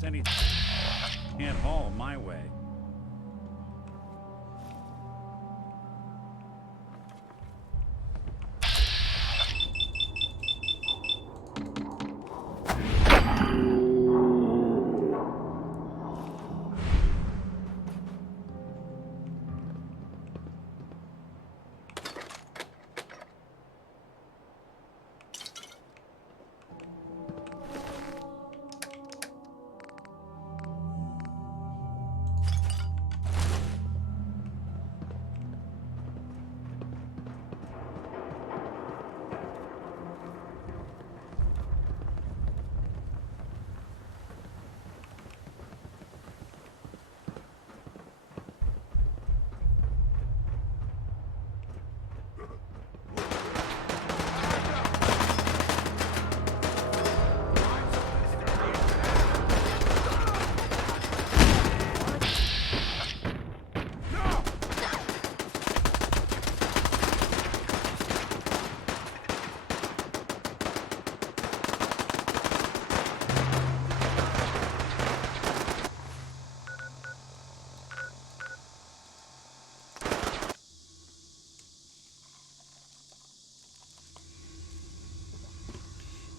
Guess anything can't haul my way.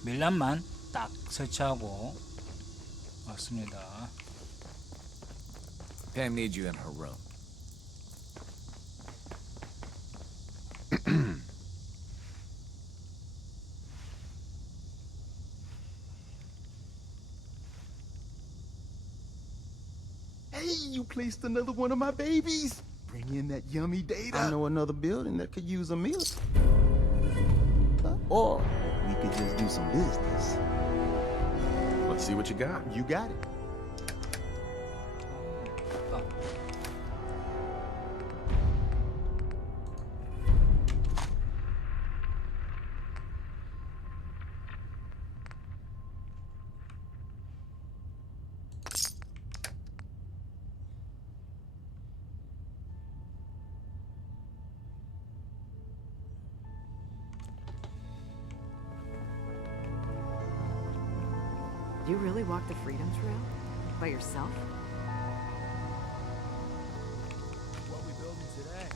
밀랍만 딱 설치하고 왔습니다. Pam needs you in her room. Hey, you placed another one of my babies. Bring in that yummy data. I know another building that could use a meal. Or we could just do some business. Let's see what you got. You got it. You really walk the Freedom Trail? By yourself? What we building today?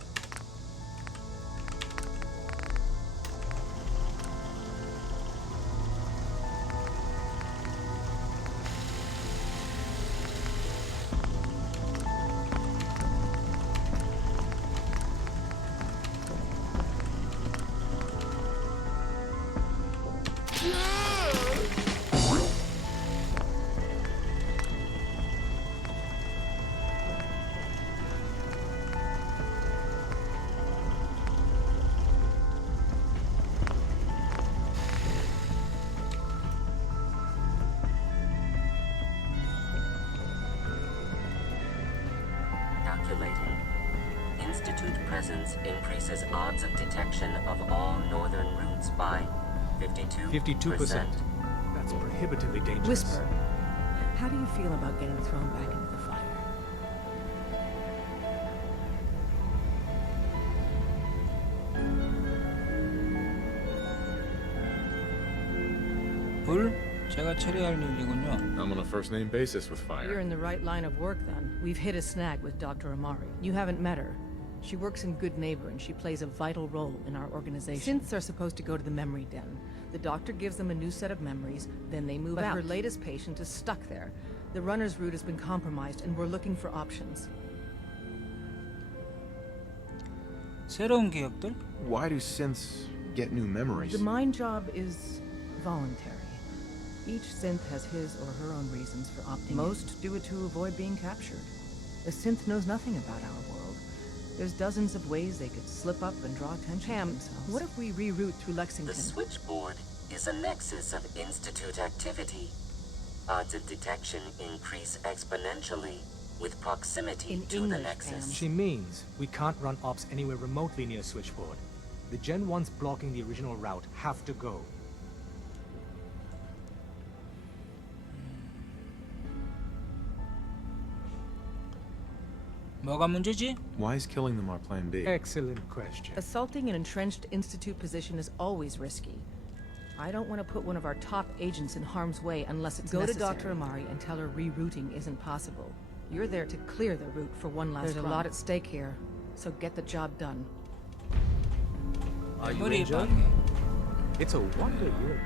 Calculating. Institute presence increases odds of detection of all northern routes by 52%. 52%. That's prohibitively dangerous. Whisper, how do you feel about getting thrown back into the fire? 불 제가 처리할 일이군요. I'm on a first-name basis with fire. You're in the right line of work then. We've hit a snag with Dr. Amari. You haven't met her. She works in Good Neighbor and she plays a vital role in our organization. Synths are supposed to go to the memory den. The doctor gives them a new set of memories, then they move out. But her latest patient is stuck there. The runner's route has been compromised and we're looking for options. 새로운 기억들? Why do synths get new memories? The mind job is voluntary. Each synth has his or her own reasons for opting in. Most do it to avoid being captured. A synth knows nothing about our world. There's dozens of ways they could slip up and draw attention to themselves. What if we reroute through Lexington? The switchboard is a nexus of Institute activity. Odds of detection increase exponentially with proximity to the nexus. She means we can't run ops anywhere remotely near Switchboard. The Gen 1s blocking the original route have to go. 뭐가 문제지? Why is killing them our plan B? Excellent question. Assaulting an entrenched Institute position is always risky. I don't want to put one of our top agents in harm's way unless it's necessary. Go to Dr. Amari and tell her rerouting isn't possible. You're there to clear the route for one last run. There's a lot at stake here, so get the job done. Are you 머리 injured? 방해. It's a wonder you're...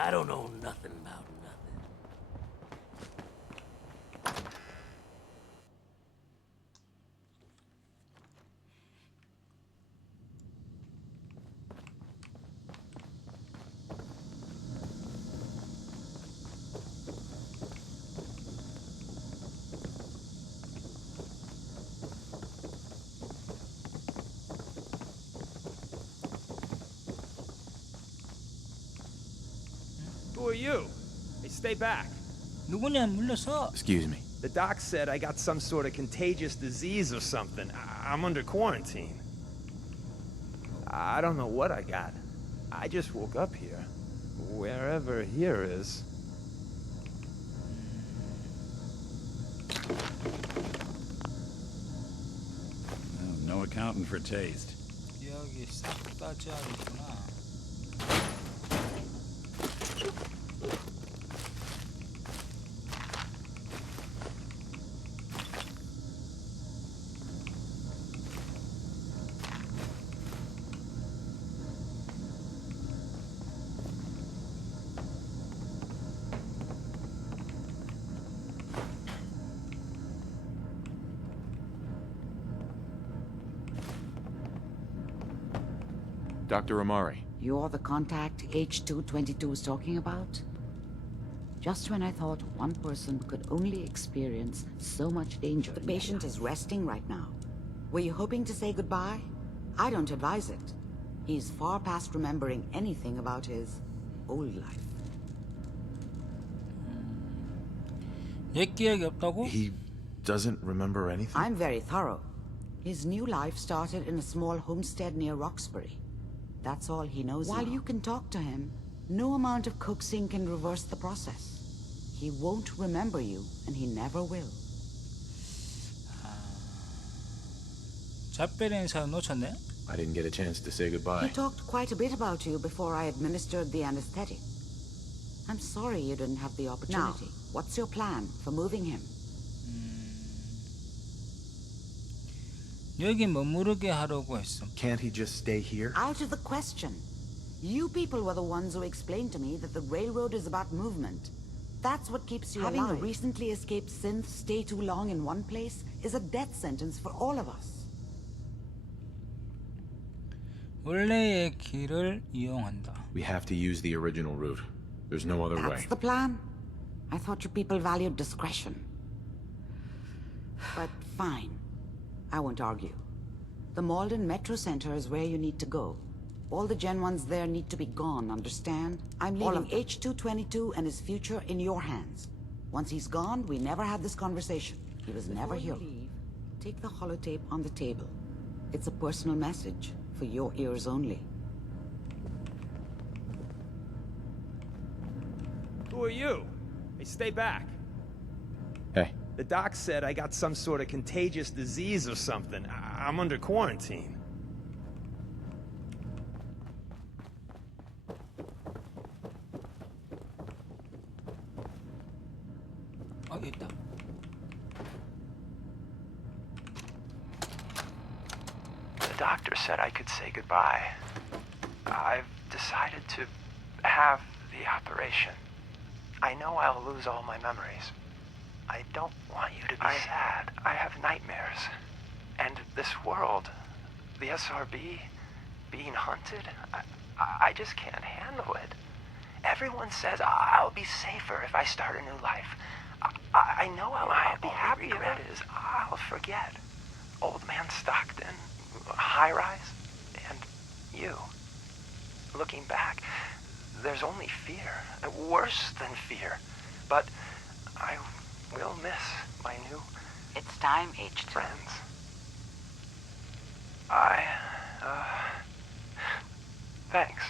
I don't know nothing about nothing. Who are you? Hey, stay back. 누구냐 물렸어? Excuse me. The doc said I got some sort of contagious disease or something. I'm under quarantine. I don't know what I got. I just woke up here. Wherever here is. Oh, no accounting for taste. 여기 싹다 짜리구나. Dr. Amari. You're the contact H222 is talking about? Just when I thought one person could only experience so much danger. The patient is resting right now. Were you hoping to say goodbye? I don't advise it. He's far past remembering anything about his old life. 옛 기억이 없다고? He doesn't remember anything? I'm very thorough. His new life started in a small homestead near Roxbury. That's all he knows. While you can talk to him, no amount of coaxing can reverse the process. He won't remember you, and he never will. 작별 인사 놓쳤네? I didn't get a chance to say goodbye. He talked quite a bit about you before I administered the anesthetic. I'm sorry you didn't have the opportunity. Now, what's your plan for moving him? 여기 머무르게 하려고 했어. Can't he just stay here? Out of the question. You people were the ones who explained to me that the railroad is about movement. That's what keeps you alive. Having a recently escaped synth stay too long in one place is a death sentence for all of us. 원래의 길을 이용한다. We have to use the original route. There's no other way. That's the plan? I thought you people valued discretion. But fine. I won't argue. The Malden Metro Center is where you need to go. All the Gen 1s there need to be gone, understand? I'm leaving H222 and his future in your hands. Once he's gone, we never had this conversation. He was never here. Leave, take the holotape on the table. It's a personal message for your ears only. Who are you? Hey, stay back. Hey. The doc said I got some sort of contagious disease or something. I'm under quarantine. 있다. The doctor said I could say goodbye. I've decided to have the operation. I know I'll lose all my memories. I don't want you to be sad. I have nightmares. And this world, the SRB, being hunted, I just can't handle it. Everyone says I'll be safer if I start a new life. I know I'll be happy regret is I'll forget. Old Man Stockton, high rise, and you. Looking back, there's only fear, worse than fear. But I will miss my new It's time, H2. friends. Thanks.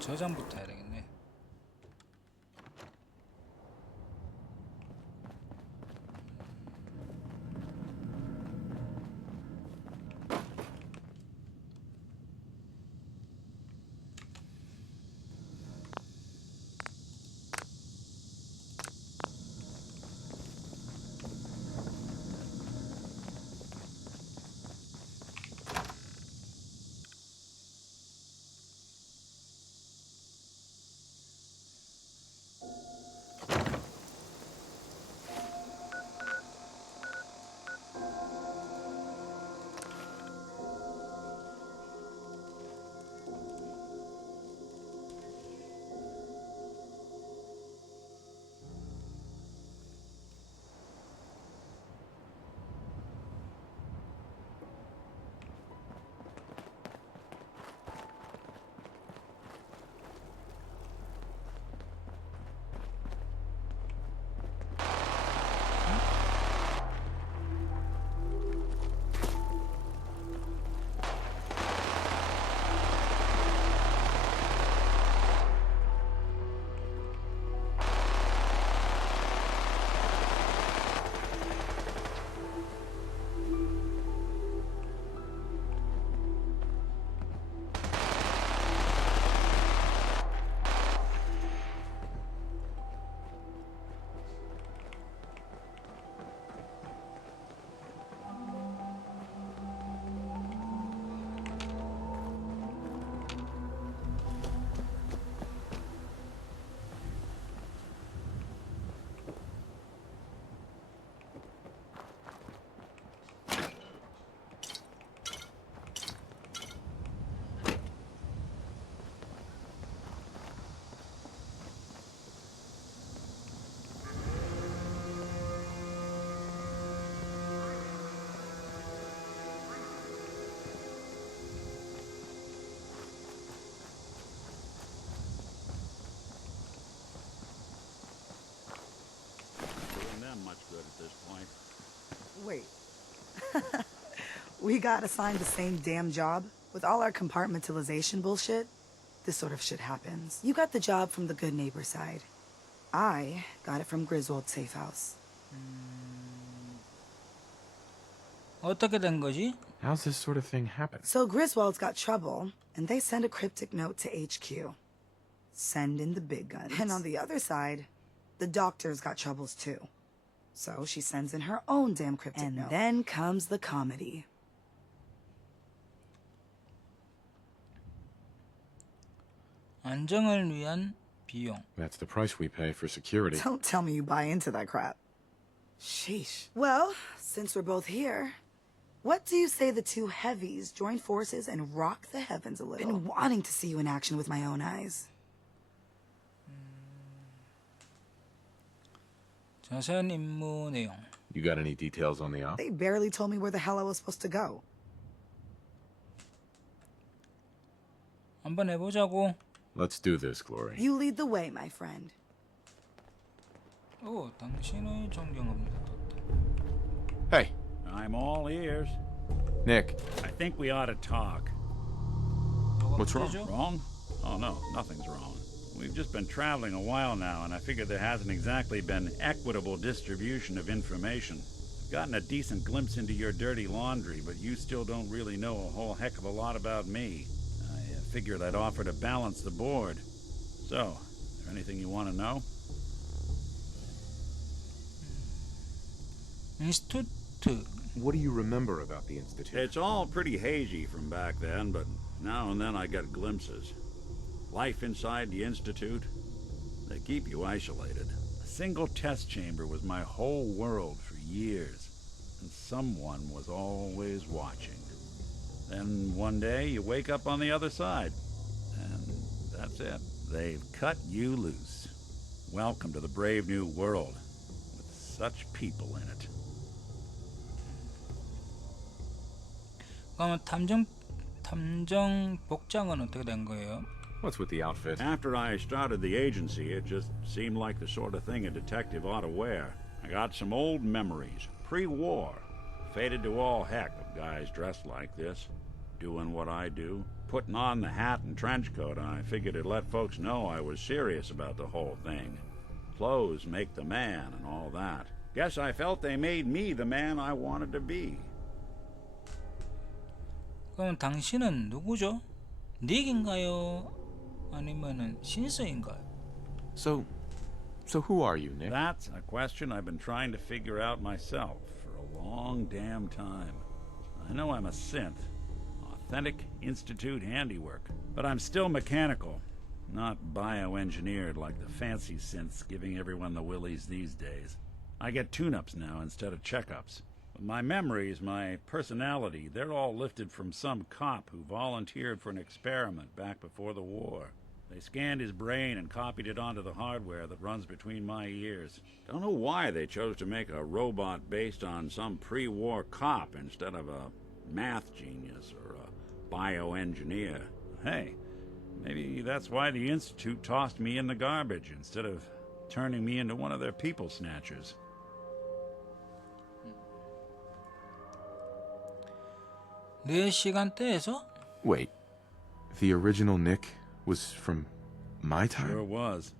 저장부터 해야 되겠네. Doing them much good at this point. Wait. We got assigned the same damn job? With all our compartmentalization bullshit, this sort of shit happens. You got the job from the good neighbor side. I got it from Griswold's safe house. 어떻게 된 거지? How's this sort of thing happen? So Griswold's got trouble, and they send a cryptic note to HQ. Send in the big guns. And on the other side, the doctor's got troubles too. So she sends in her own damn cryptic note. And then comes the comedy. 안정을 위한 비용. That's the price we pay for security. Don't tell me you buy into that crap. Sheesh. Well, since we're both here, what do you say the two heavies join forces and rock the heavens a little? Been wanting to see you in action with my own eyes. 자세한 임무 내용. You got any details on the op? They barely told me where the hell I was supposed to go. 한번 해보자고. Let's do this, Glory. You lead the way, my friend. 오, 당신의 존경합니다. Hey. I'm all ears. Nick. I think we ought to talk. What's wrong? Wrong? Oh, no, nothing's wrong. We've just been traveling a while now, and I figure there hasn't exactly been equitable distribution of information. I've gotten a decent glimpse into your dirty laundry, but you still don't really know a whole heck of a lot about me. I figured I'd offer to balance the board. So, is there anything you want to know? 인스튜트. What do you remember about the Institute? It's all pretty hazy from back then, but now and then I get glimpses. Life inside the Institute, they keep you isolated. A single test chamber was my whole world for years, and someone was always watching. Then one day you wake up on the other side, and that's it. They've cut you loose. Welcome to the brave new world, with such people in it. 그러면 탐정 복장은 어떻게 된 거예요? What's with the outfit? After I started the agency, it just seemed like the sort of thing a detective ought to wear. I got some old memories, pre-war. Faded to all heck of guys dressed like this, doing what I do. Putting on the hat and trench coat, I figured it'd let folks know I was serious about the whole thing. Clothes make the man and all that. Guess I felt they made me the man I wanted to be. 그럼 당신은 누구죠? 닉인가요? 아니면은 신서인가요? So who are you, Nick? That's a question I've been trying to figure out myself for a long damn time. I know I'm a synth, authentic Institute handiwork, but I'm still mechanical, not bioengineered like the fancy synths giving everyone the willies these days. I get tune-ups now instead of checkups. But my memories, my personality, they're all lifted from some cop who volunteered for an experiment back before the war. They scanned his brain and copied it onto the hardware that runs between my ears. Don't know why they chose to make a robot based on some pre-war cop instead of a math genius or a bioengineer. Hey, maybe that's why the Institute tossed me in the garbage instead of turning me into one of their people snatchers. 내 시간대에서? Wait, the original Nick was from my time? Sure was.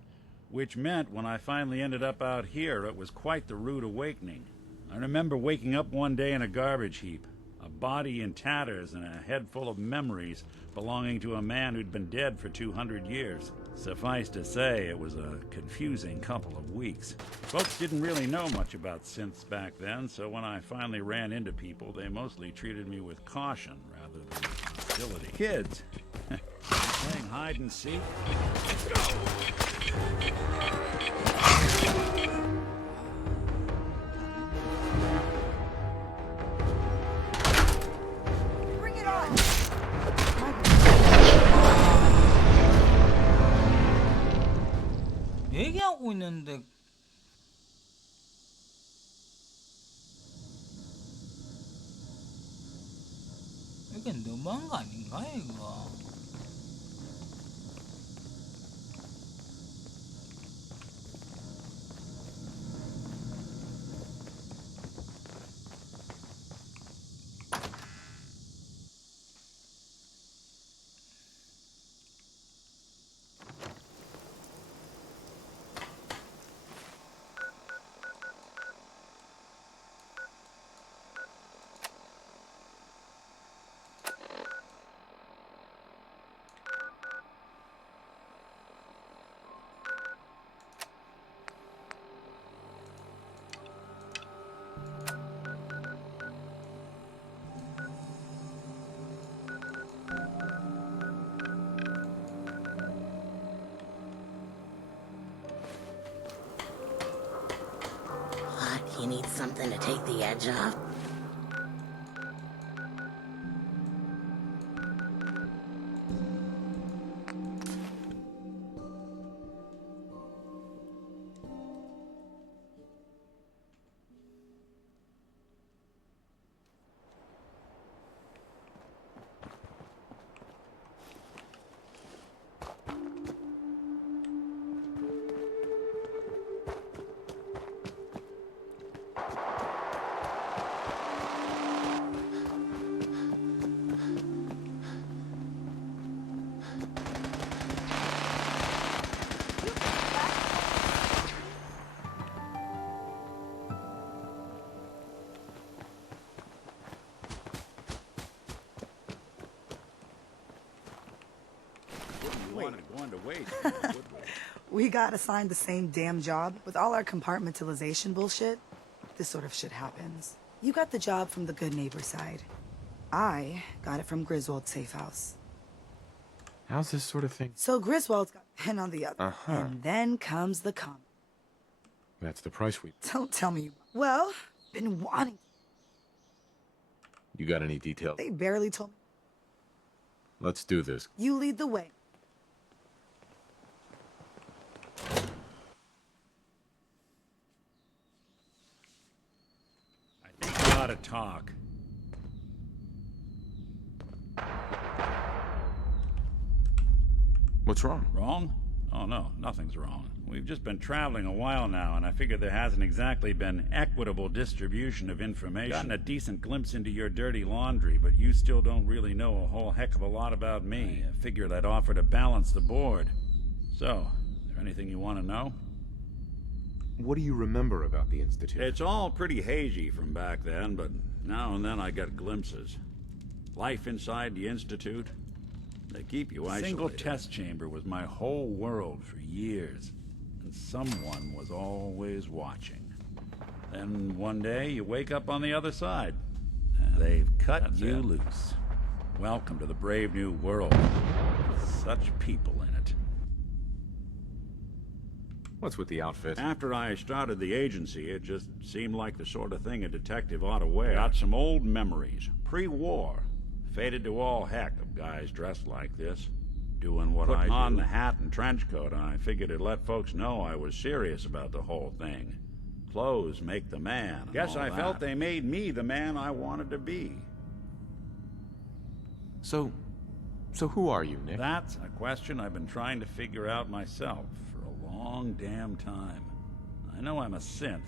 Which meant when I finally ended up out here, it was quite the rude awakening. I remember waking up one day in a garbage heap, a body in tatters and a head full of memories belonging to a man who'd been dead for 200 years. Suffice to say, it was a confusing couple of weeks. Folks didn't really know much about synths back then, so when I finally ran into people, they mostly treated me with caution rather than hostility. Kids, playing hide and seek? Bring it on! 얘기하고 있는데 이게 너무한 거 아닌가 이거? You need something to take the edge off? Going to waste, would we? We got assigned the same damn job. With all our compartmentalization bullshit, this sort of shit happens. You got the job from the good neighbor side. I got it from Griswold's safe house. How's this sort of thing? So Griswold's got pen on the other. Uh-huh. And then comes the comment. That's the price we... Don't tell me. Well, been wanting. You got any details? They barely told me. Let's do this. You lead the way. I think we ought to talk. What's wrong? Wrong? Oh, no, nothing's wrong. We've just been traveling a while now, and I figured there hasn't exactly been equitable distribution of information. Gotten a decent glimpse into your dirty laundry, but you still don't really know a whole heck of a lot about me. I figured I'd offer to balance the board. So, is there anything you want to know? What do you remember about the Institute? It's all pretty hazy from back then, but now and then I get glimpses. Life inside the Institute. They keep you isolated. A single test chamber was my whole world for years. And someone was always watching. Then one day, you wake up on the other side. And they've cut you loose. Welcome to the brave new world. Such people in it. What's with the outfit? After I started the agency, it just seemed like the sort of thing a detective ought to wear. Got some old memories. Pre-war. Faded to all heck of guys dressed like this. Doing what I do. On the hat and trench coat, and I figured it'd let folks know I was serious about the whole thing. Clothes make the man. Guess I felt they made me the man I wanted to be. So who are you, Nick? That's a question I've been trying to figure out myself for a long damn time. I know I'm a synth.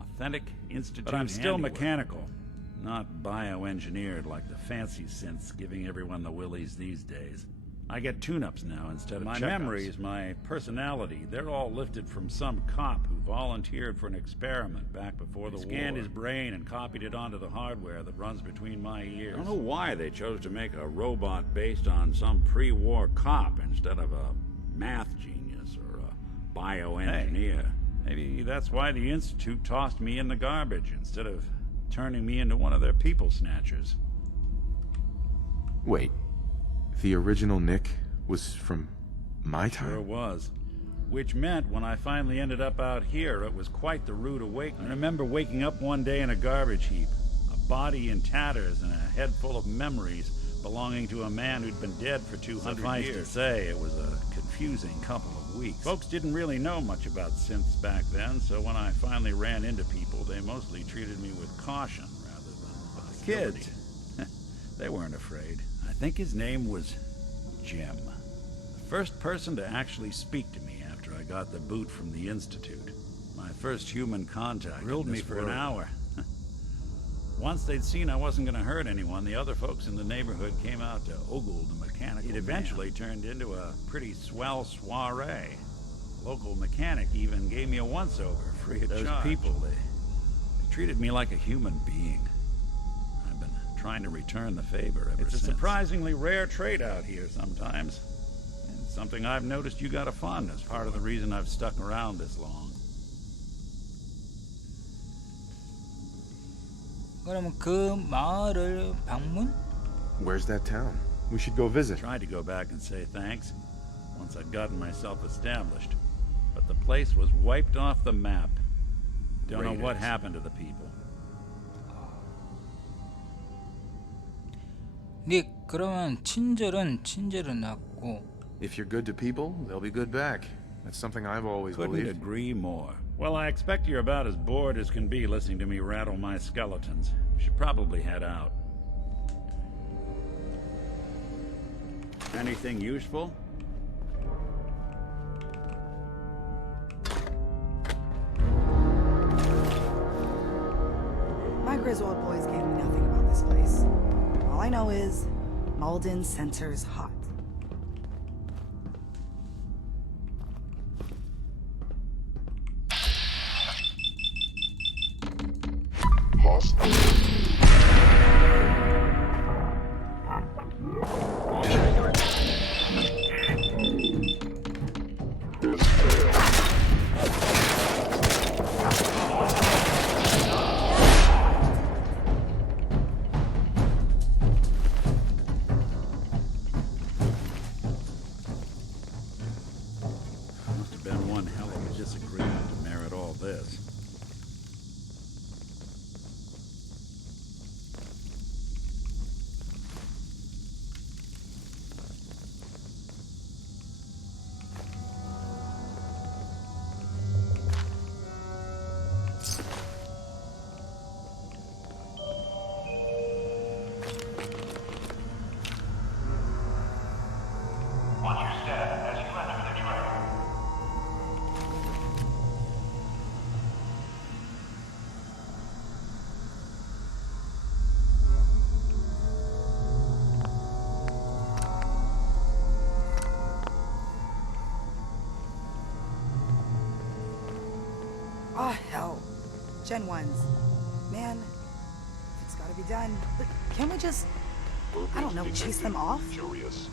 Authentic Institute But I'm still handiwork. Mechanical. Not bioengineered like the fancy synths giving everyone the willies these days. I get tune-ups now instead of my memories, my personality, they're all lifted from some cop who volunteered for an experiment back before the war. Scanned his brain and copied it onto the hardware that runs between my ears. I don't know why they chose to make a robot based on some pre-war cop instead of a math genius or a bioengineer. Hey, maybe that's why the Institute tossed me in the garbage instead of turning me into one of their people snatchers. Wait. The original Nick was from my time? Sure was. Which meant when I finally ended up out here, it was quite the rude awakening. I remember waking up one day in a garbage heap, a body in tatters and a head full of memories belonging to a man who'd been dead for 200 Suffice years. To say, it was a confusing couple of weeks. Folks didn't really know much about synths back then, so when I finally ran into people, they mostly treated me with caution rather than hostility. Kids, they weren't afraid. I think his name was Jim. The first person to actually speak to me after I got the boot from the Institute. My first human contact. Grilled me for an hour. Once they'd seen I wasn't going to hurt anyone, the other folks in the neighborhood came out to ogle the mechanical. It eventually turned into a pretty swell soiree. Local mechanic even gave me a once-over free of charge. Those people, they treated me like a human being. Trying to return the favor ever since. It's a surprisingly rare trait out here sometimes. And it's something I've noticed you got a fondness, part of the reason I've stuck around this long. 그러면 그 마을을 방문? Where's that town? We should go visit. I tried to go back and say thanks once I'd gotten myself established, but the place was wiped off the map. Don't know what happened to the people. 닉, 그러면 친절은 친절은 If you're good to people, they'll be good back. That's something I've always Couldn't believed. agree more. Well, I expect you're about as bored as can be listening to me rattle my skeletons. You should probably head out. Anything useful? My Griswold boys gave me nothing about this place. All I know is Malden Center's hot. Ah, hell. Gen 1s. Man, it's gotta be done. But can't we just, I don't know, chase them off? Curious.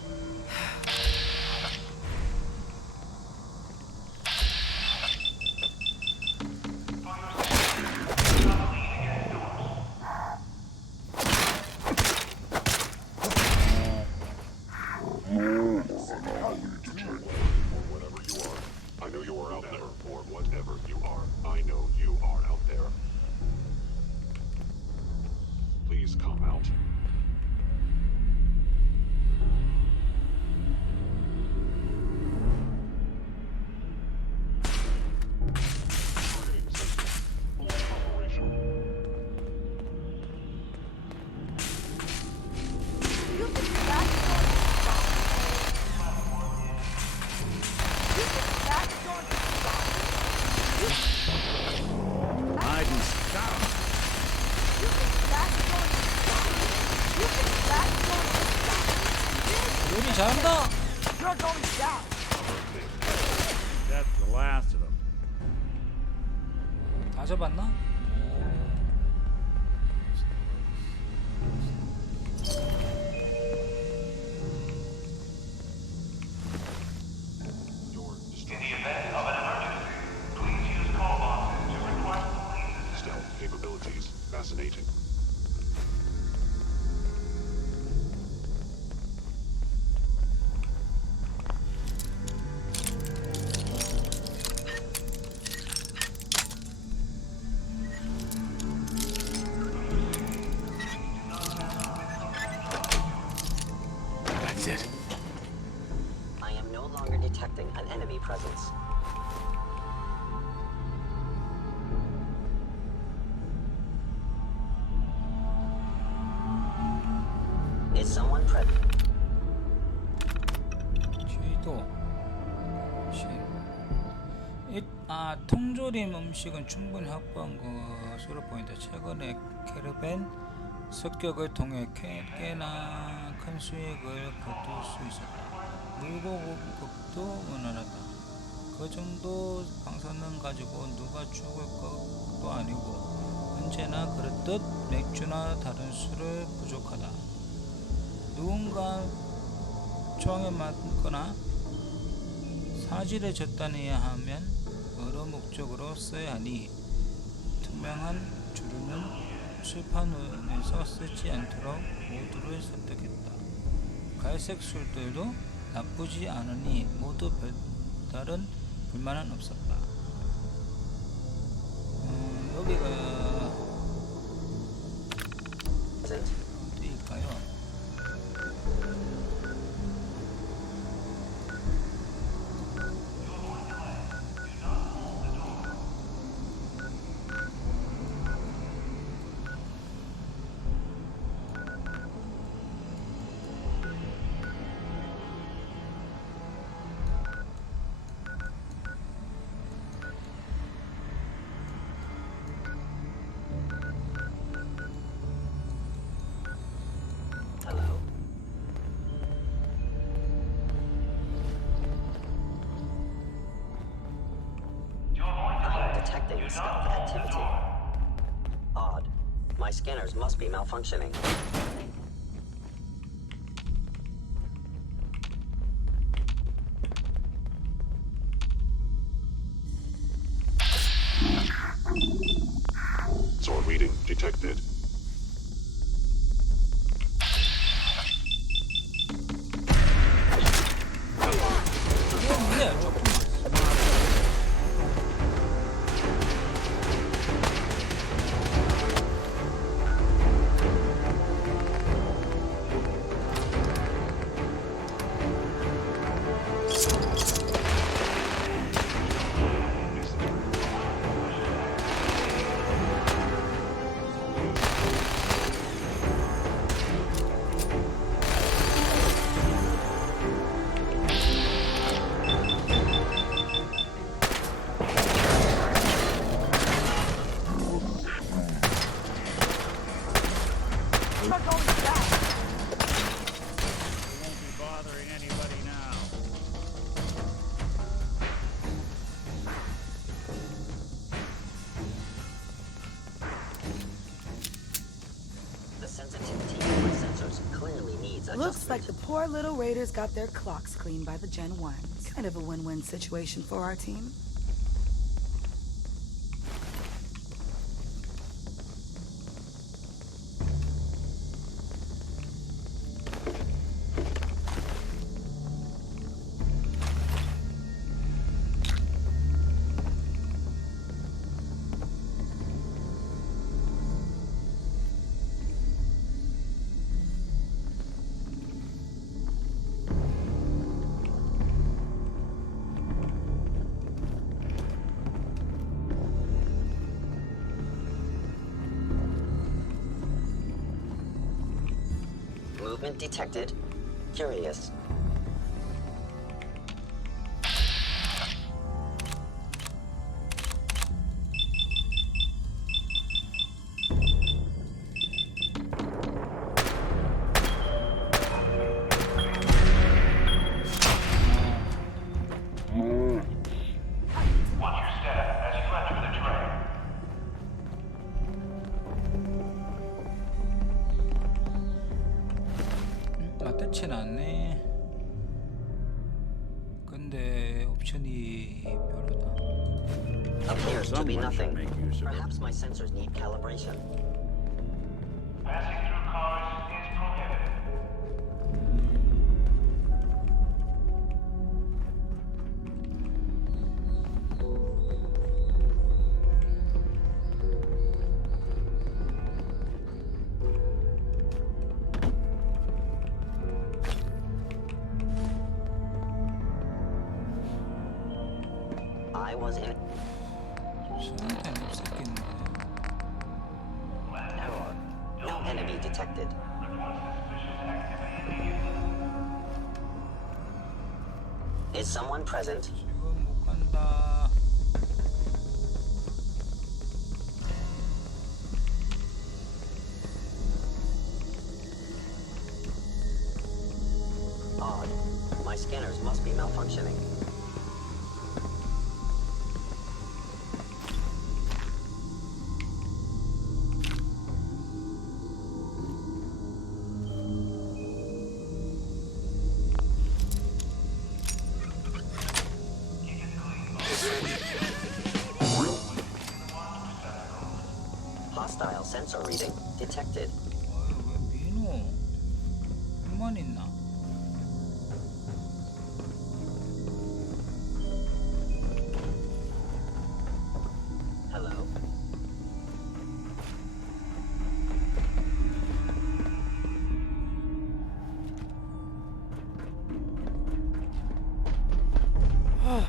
Whatever you are, I know you are out there. Or whatever you are, I know you are out there. Please come out. Hide and stop. 요리 잘한다. That's the last of them. 다 잡았나? Stealth capabilities. Fascinating. That's it. I am no longer detecting an enemy presence. Is someone present? 쥐도. 통조림 음식은 충분히 확보한 것으로 보인다. 최근에 캐러밴 습격을 통해 꽤나 큰 수익을 거둘 수 있었다. 물고 공급도 원활하다. 그 정도 방사능 가지고 누가 죽을 것도 아니고 언제나 그렇듯 맥주나 다른 술을 부족하다. 누군가 총에 맞거나 사질에 졌다니 하면 여러 목적으로 써야 하니 투명한 주류는 술판에서 쓰지 않도록 모두를 설득했다. 갈색 술들도 나쁘지 않으니 모두 별다른 불만은 없었다. 여기가 어디일까요? Detecting stealth activity. Odd. My scanners must be malfunctioning. Sword reading detected. Looks like the poor little raiders got their clocks cleaned by the Gen 1s. Kind of a win-win situation for our team. Movement detected. Curious. Watch your step as you enter the train. 맞닿진 않네. 근데 옵션이 별로다. Appears to be Someone should nothing. make use of it. Perhaps my sensors need calibration. Passing through cars is prohibited. I was in. 수영탄 없었겠네. No enemy detected. Is someone present? 지금 못 간다. Odd. My scanners must be malfunctioning. Hostile sensor reading detected. 왜 민호? 불만 있나? Hello? I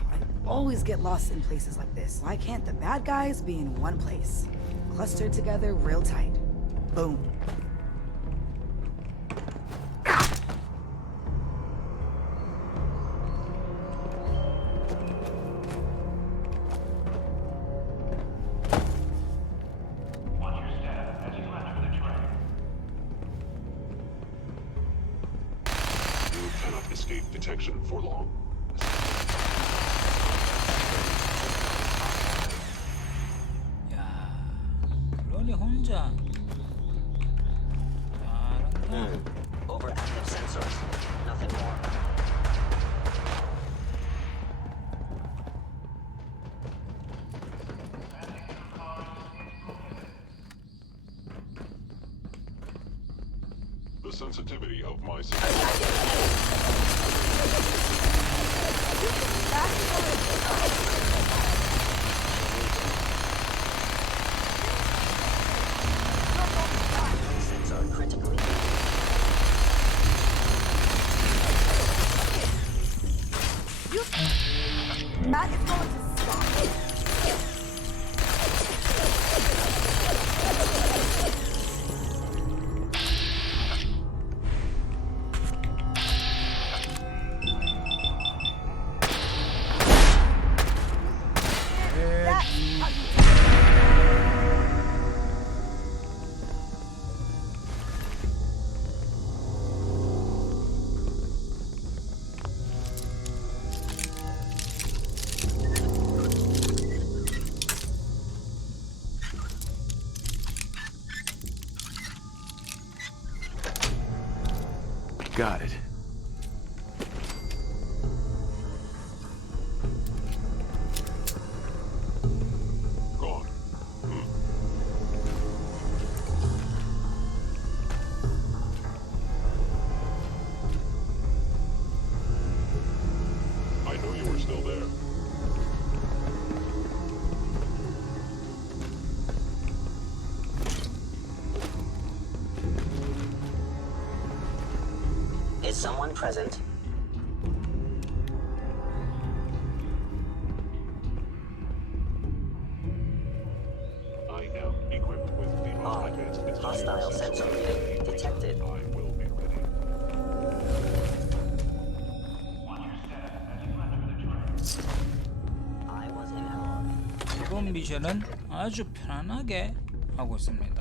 always get lost in places like this. Why can't the bad guys be in one place? Clustered together real tight. Boom. Watch your step as you enter the train. You cannot escape detection for long. 야, 런이 혼자 잘한다. Overactive sensors. Nothing more. The sensitivity of my system. Sensor critically. That is going to stop. Got it. Gone. I know you were still there. Is someone present? I am equipped with the most advanced Hostile sensor reading detected. I will be ready. I was in error. 이번 미션은 아주 편안하게 하고 있습니다.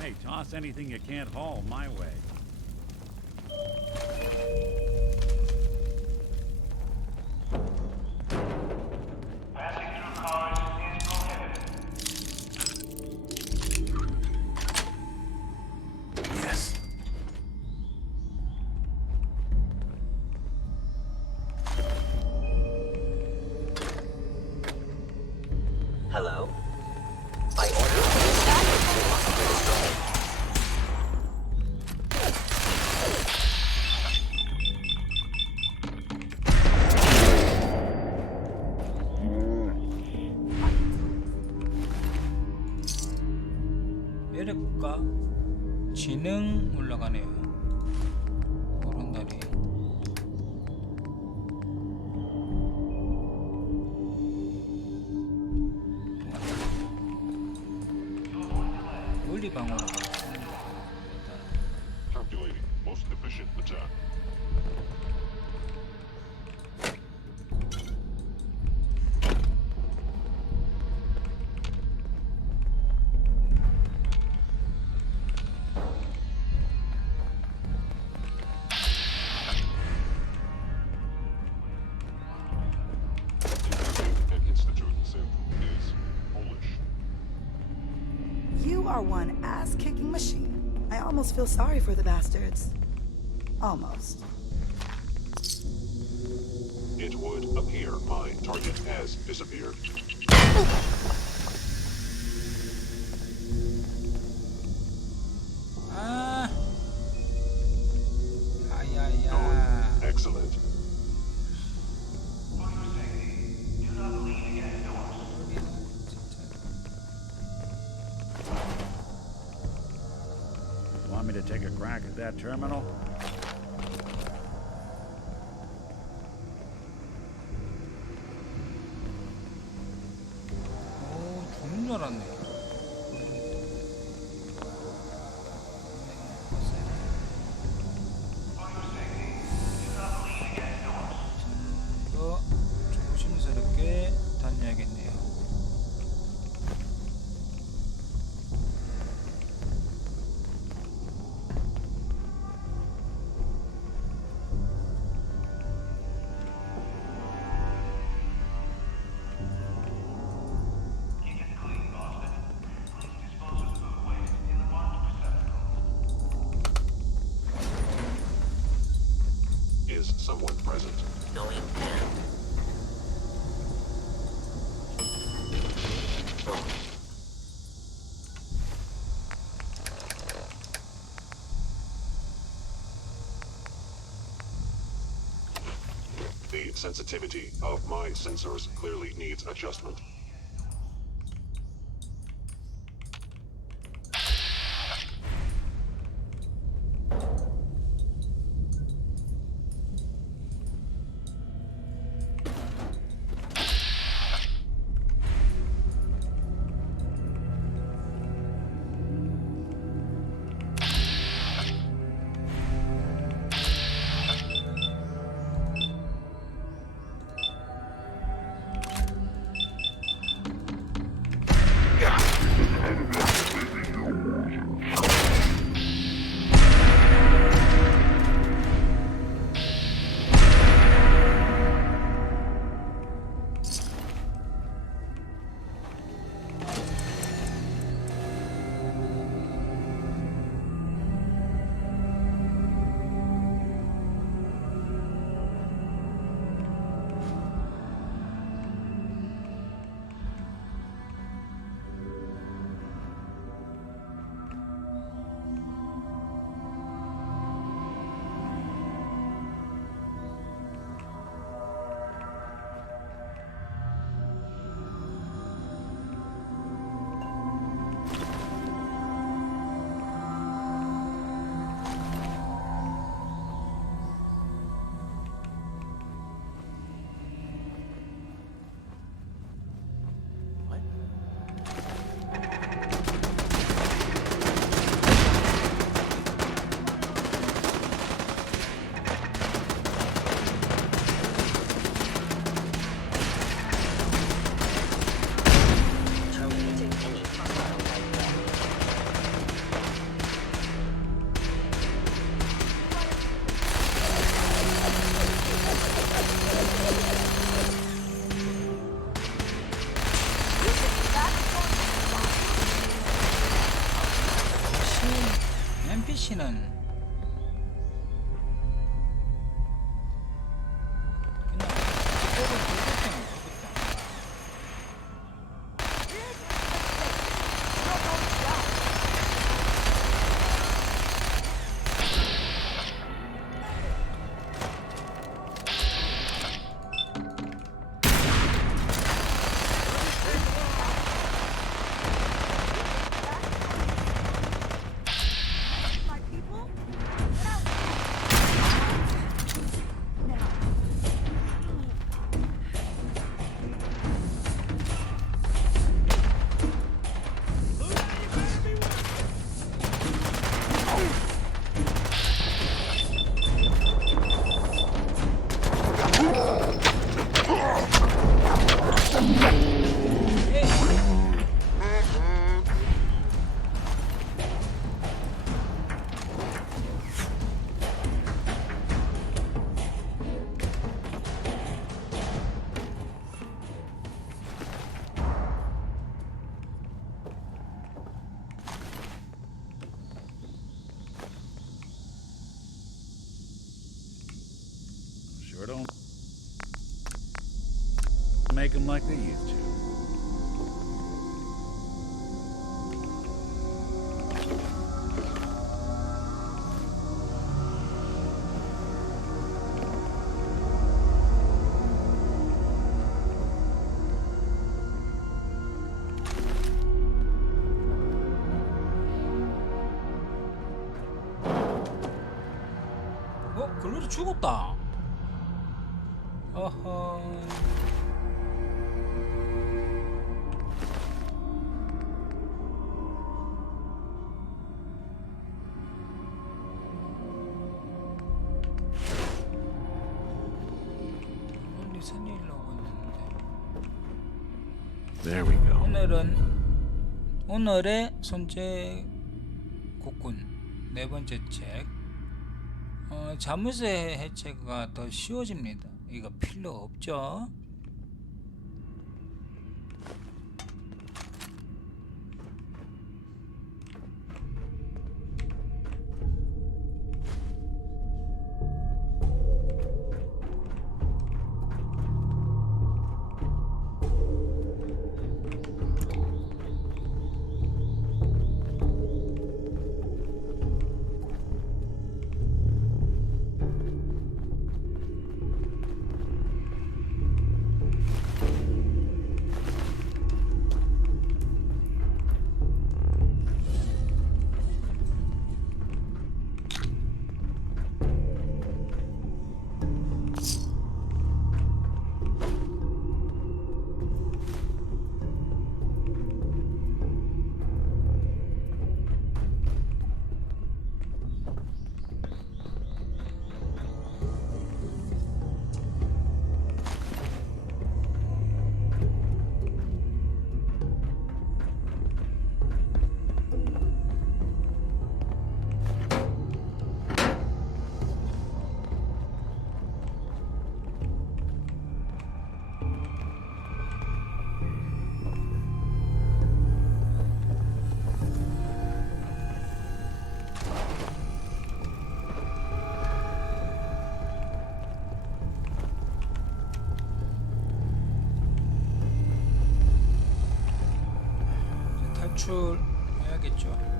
Hey, toss anything you can't haul my way. Yes. Hello? By order of the statute, you must be destroyed. 매력과 지능 올라가네요. 오른다리. 물리방어로 가겠습니다. Calculating. Most efficient attack. An institute synth is Polish. You are one ass-kicking machine. I almost feel sorry for the bastards. Almost. It would appear my target has disappeared. 아, 아야야. Excellent. Want me to take a crack at that terminal? 오, 죽는 줄 알았네. 더 조심스럽게 다녀야겠네요. Is someone present? Going down. The sensitivity of my sensors clearly needs adjustment. Sure don't make them like they used to. 글로리 죽었다. 어허. 빨리 살리려고 했는데. There we go. 오늘의 손재 국군 네 번째 책. 자물쇠 해체가 더 쉬워집니다. 이거 필요 없죠? 탈출해야겠죠.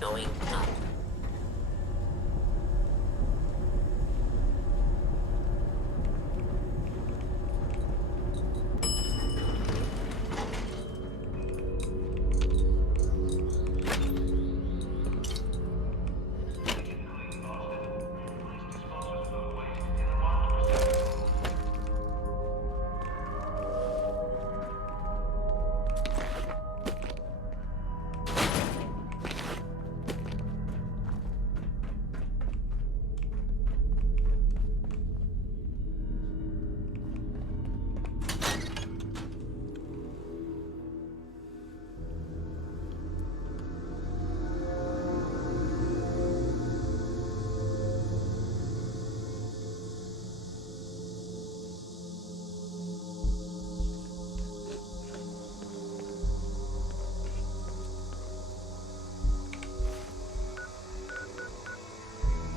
Going up.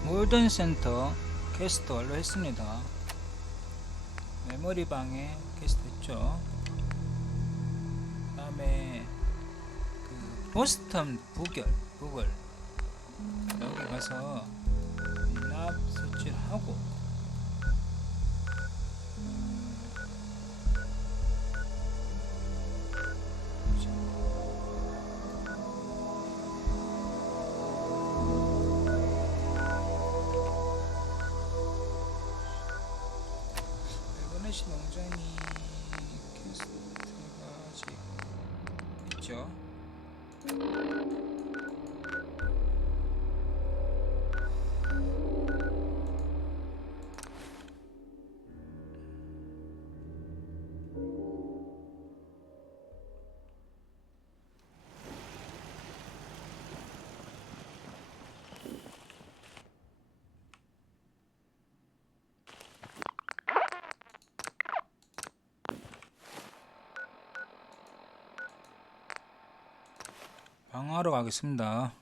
몰든 센터 퀘스트 완료했습니다. 메모리 방에 퀘스트 했죠. 그 다음에 그 보스턴 부결 여기 가서 랍 설치를 하고 에버넷이 농장이 캐스트가 아직 있죠. 방어하러 가겠습니다.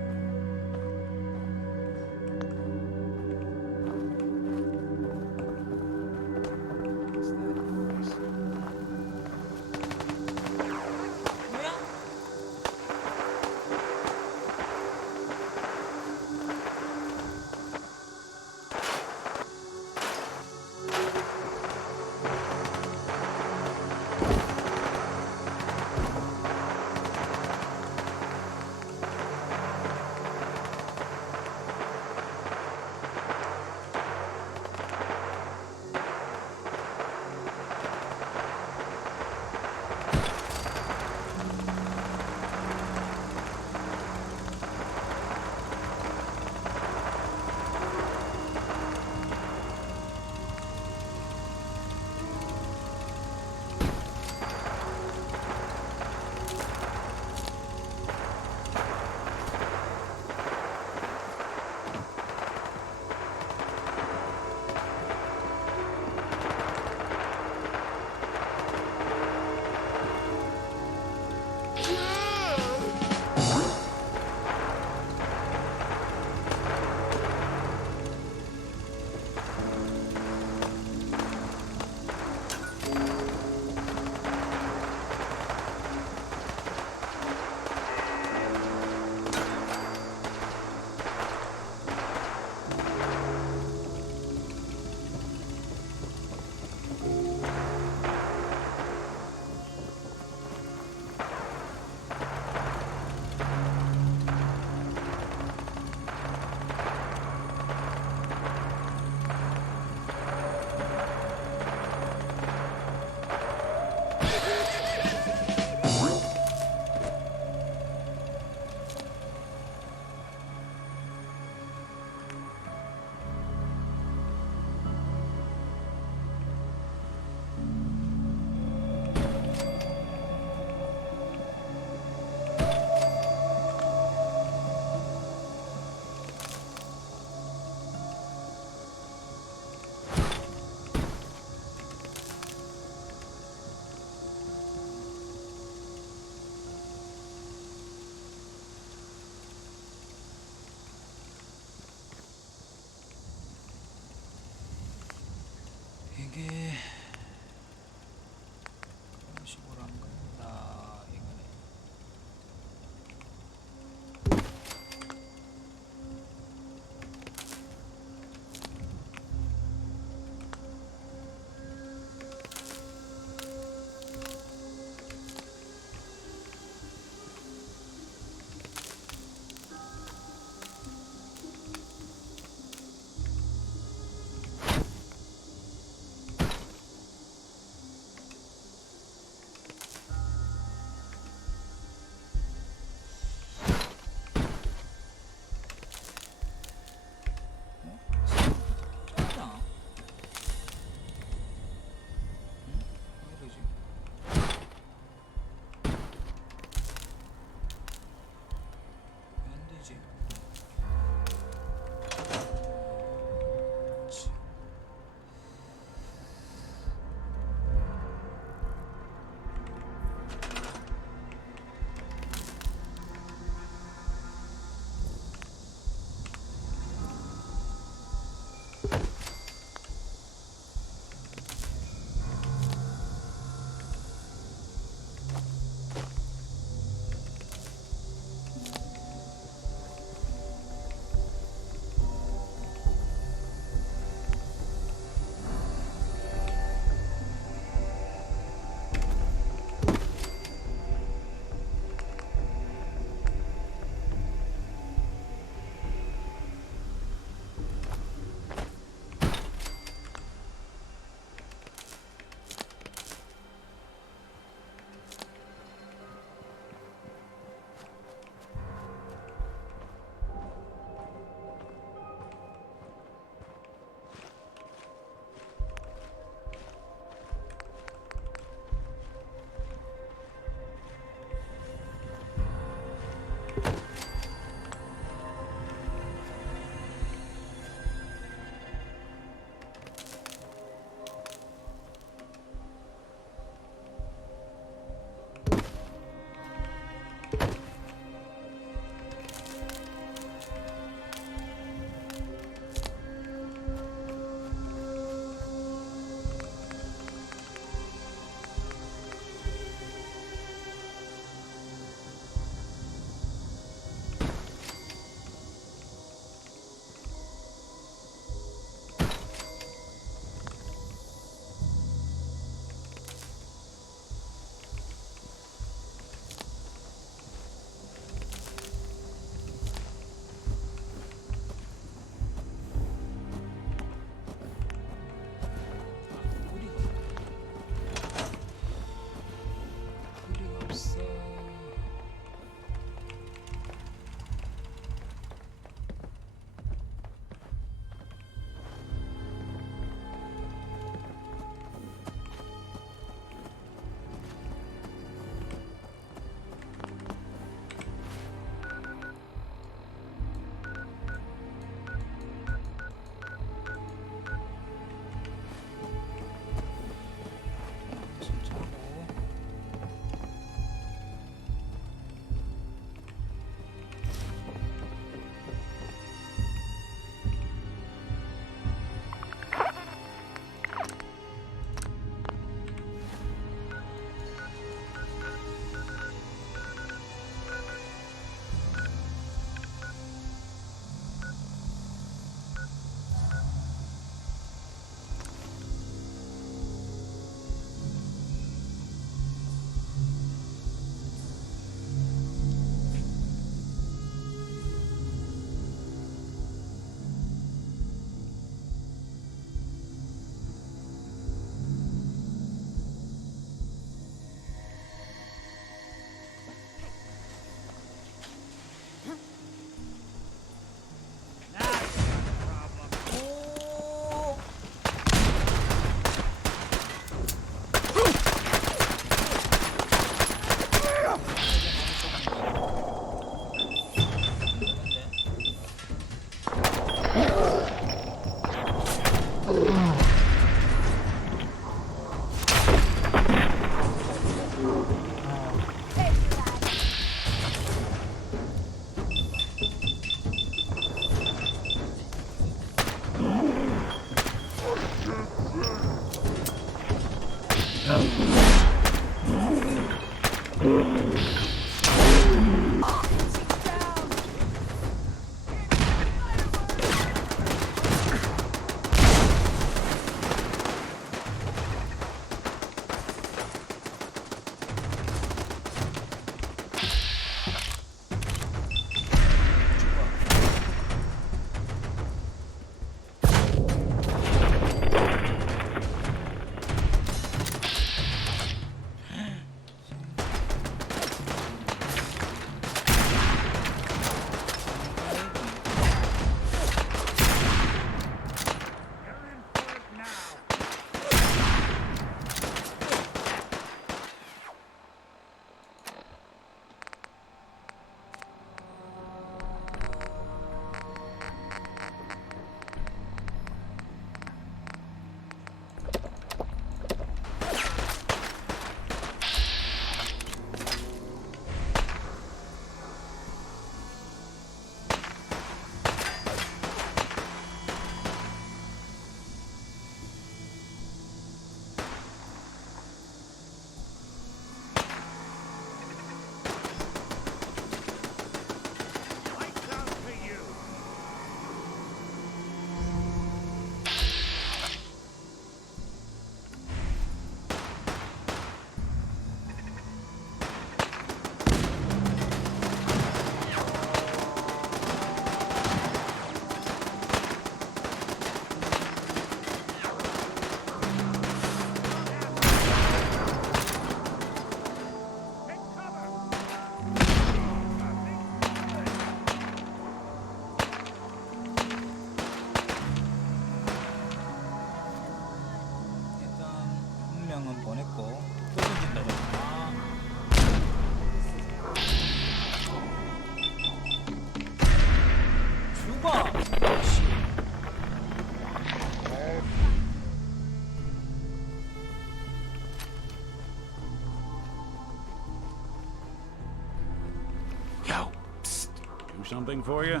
Something for you?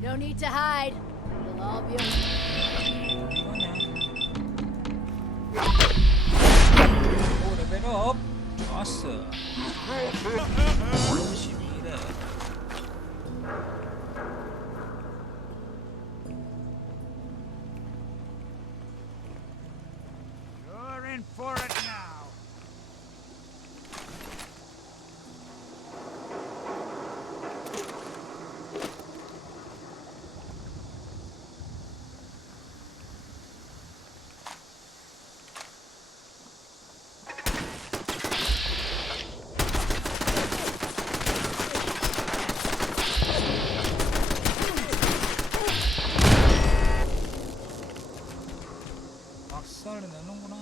No need to hide. We'll all be 오 레벨업 좋았어. 32래. You're in for it now. 박살을 내는구나.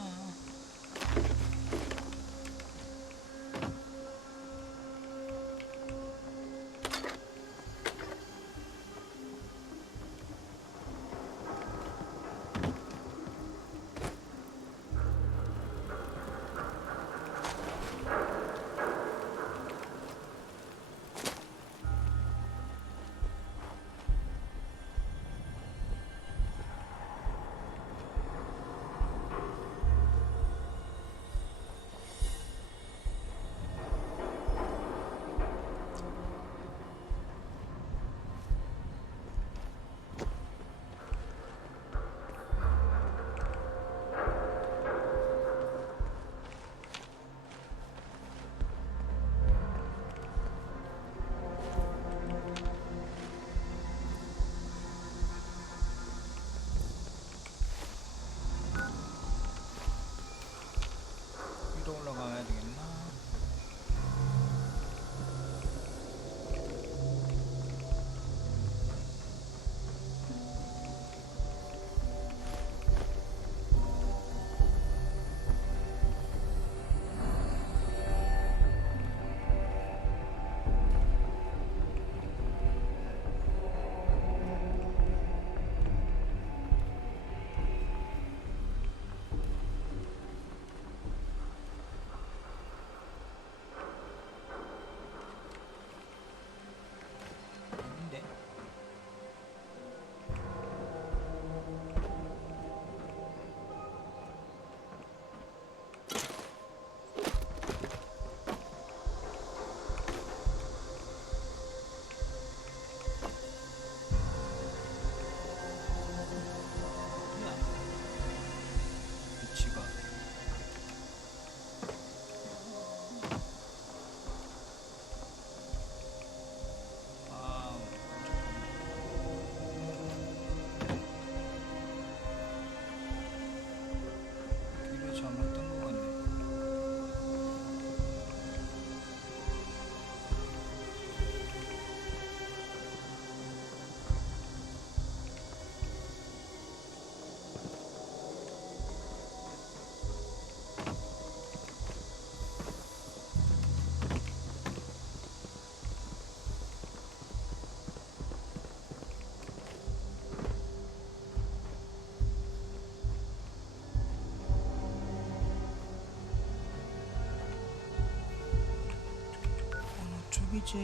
여기지.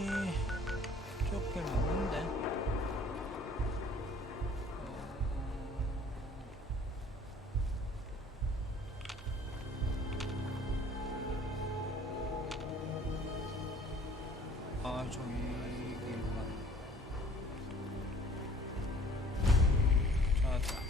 좁게 맞는데. 아, 저기 길만. 찾았다.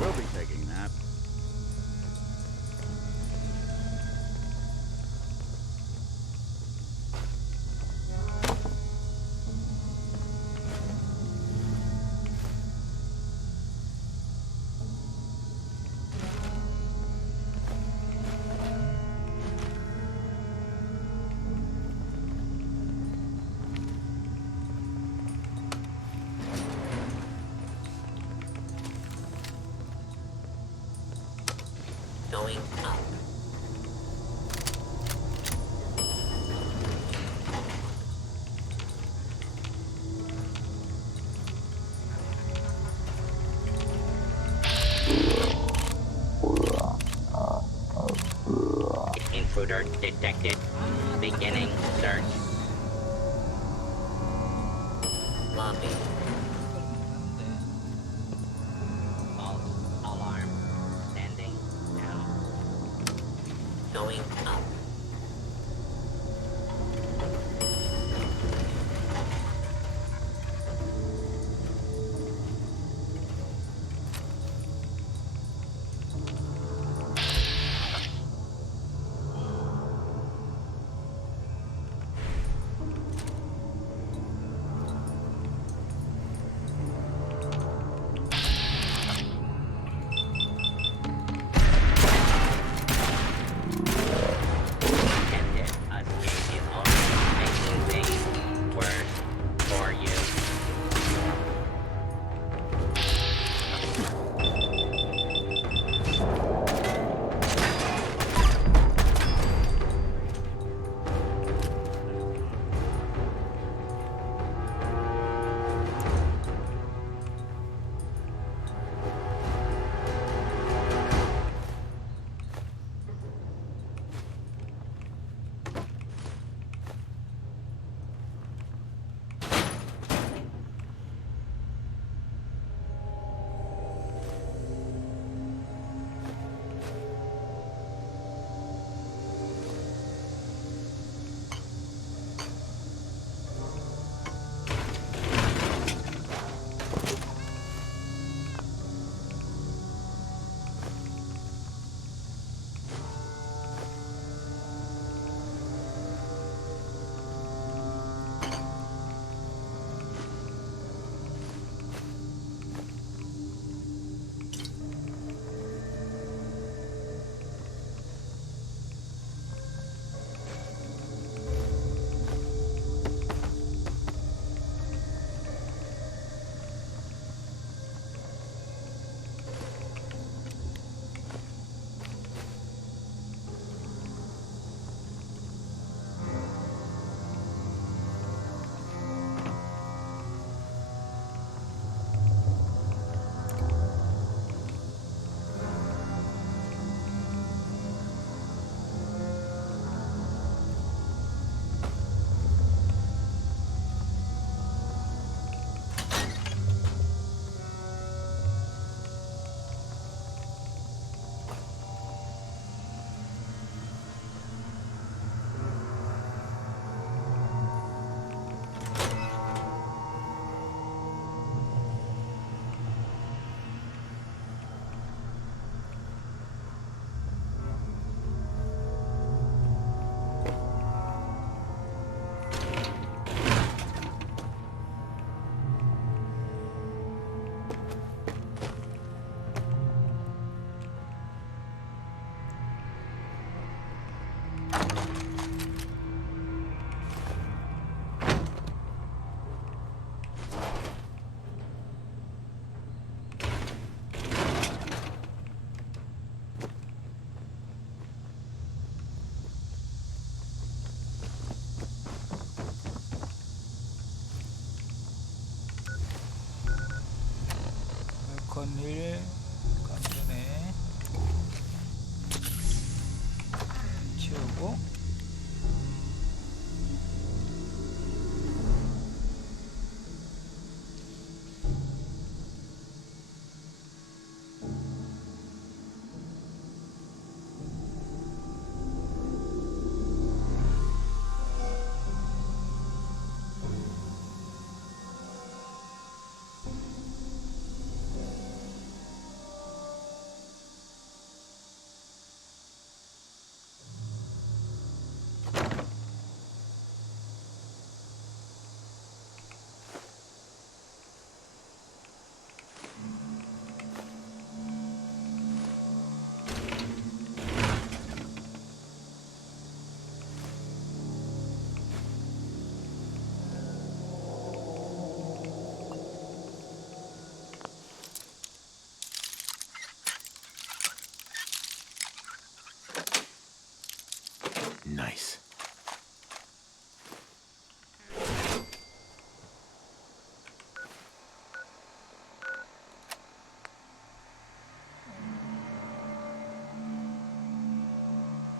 We'll be taking that. Going up. Intruder detected. Beginning search. Lobby. False alarm. Standing now. Going up.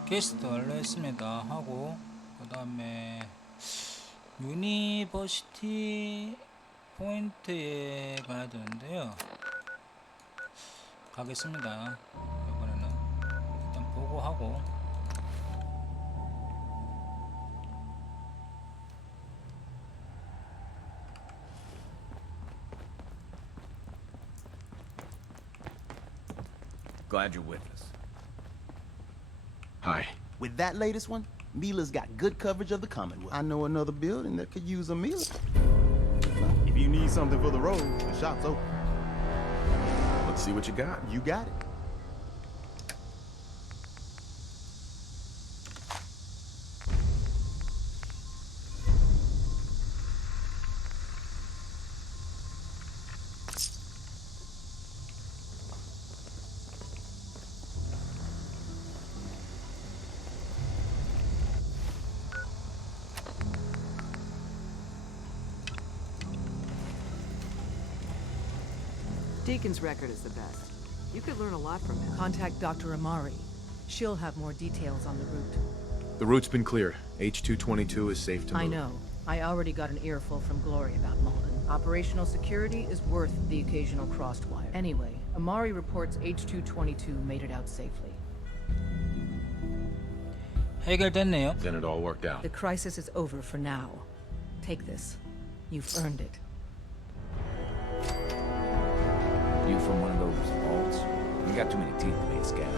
퀘스트 완료했습니다 하고 그 다음에 유니버시티 포인트에 가야 되는데요. 가겠습니다. 이번에는 일단 보고하고 Glad you're with us. Hi. With that latest one, Mila's got good coverage of the Commonwealth. I know another building that could use a Mila. If you need something for the road, the shop's open. Let's see what you got. You got it. Deacon's record is the best. You could learn a lot from him. Contact Dr. Amari. She'll have more details on the route. The route's been cleared. H222 is safe to move. I know. I already got an earful from Glory about Malden. Operational security is worth the occasional crossed wire. Anyway, Amari reports H222 made it out safely. 해결됐네요. Then it all worked out. The crisis is over for now. Take this. You've earned it. You from one of those vaults? You got too many teeth to be a scav.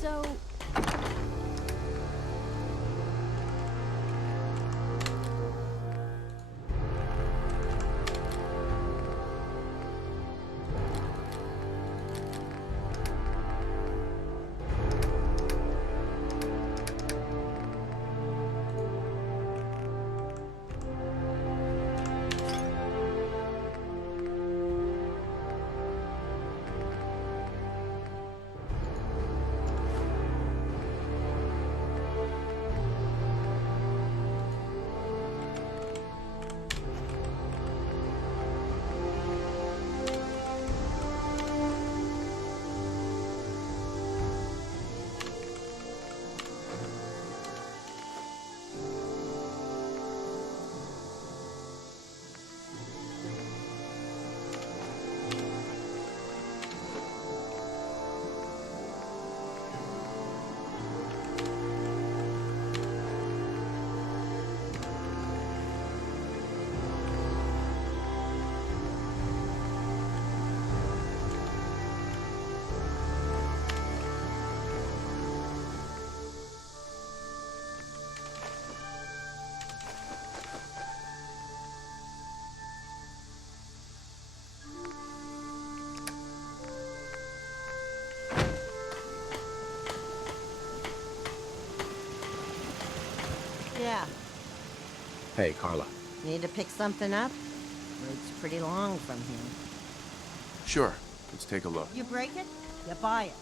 So, yeah. Hey, Carla. Need to pick something up? Route's pretty long from here. Sure. Let's take a look. You break it, you buy it.